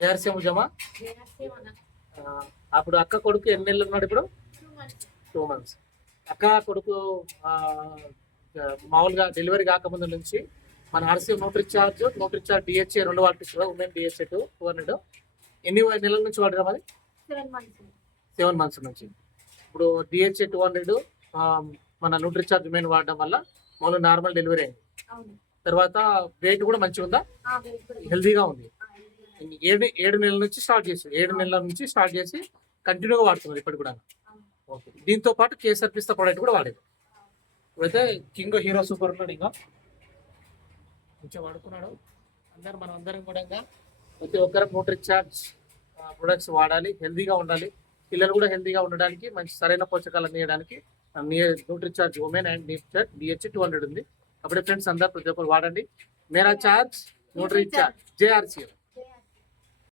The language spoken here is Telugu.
జేఆర్సీఎం జమా? అప్పుడు అక్క కొడుకు ఎన్ని నెలలు ఉన్నాడు ఇప్పుడు? Two months. అక్క కొడుకు మామూలుగా డెలివరీ కాకముందు నుంచి మన RC notary charge notary charge DHA రెండు వాడుతుంది women DHA two two hundred. ఎన్ని నెలల నుంచి వాడరా మరి? Seven months. నుంచి. ఇప్పుడు డిహెచ్ఏ టూ హండ్రెడ్ మన న్యూట్రీ చార్జ్ ఉమెన్ వాడడం వల్ల మామూలు నార్మల్ డెలివరీ అయింది. తర్వాత వెయిట్ కూడా మంచిగా ఉందా హెల్తీగా ఉంది. ఏడు ఏడు నెలల నుంచి స్టార్ట్ చేసి ఏడు నెలల నుంచి స్టార్ట్ చేసి కంటిన్యూగా వాడుతున్నారు ఇప్పటి కూడా. ఓకే. దీంతో పాటు కేసర్ పిస్తా ప్రోడక్ట్ కూడా వాడేది. ఇప్పుడైతే కింగ్ హీరో సూపర్ ఉన్నాడు ఇంకా. కొంచెం వాడుకున్నాడు. అందరు మనం అందరం కూడా ఇంకా ప్రతి ఒక్కరు న్యూట్రీ చార్జ్ ప్రొడక్ట్స్ వాడాలి హెల్తీగా ఉండాలి. పిల్లలు కూడా హెల్తీగా ఉండడానికి మంచి సరైన పోషకాలు అందించడానికి nutri charge women and deep charge DH two hundred ఉంది. కాబట్టి ఫ్రెండ్స్ అందరు ప్రతి ఒక్కరు వాడండి. మేరా చార్జ్ న్యూట్రీ చార్జ్ జేఆర్సీ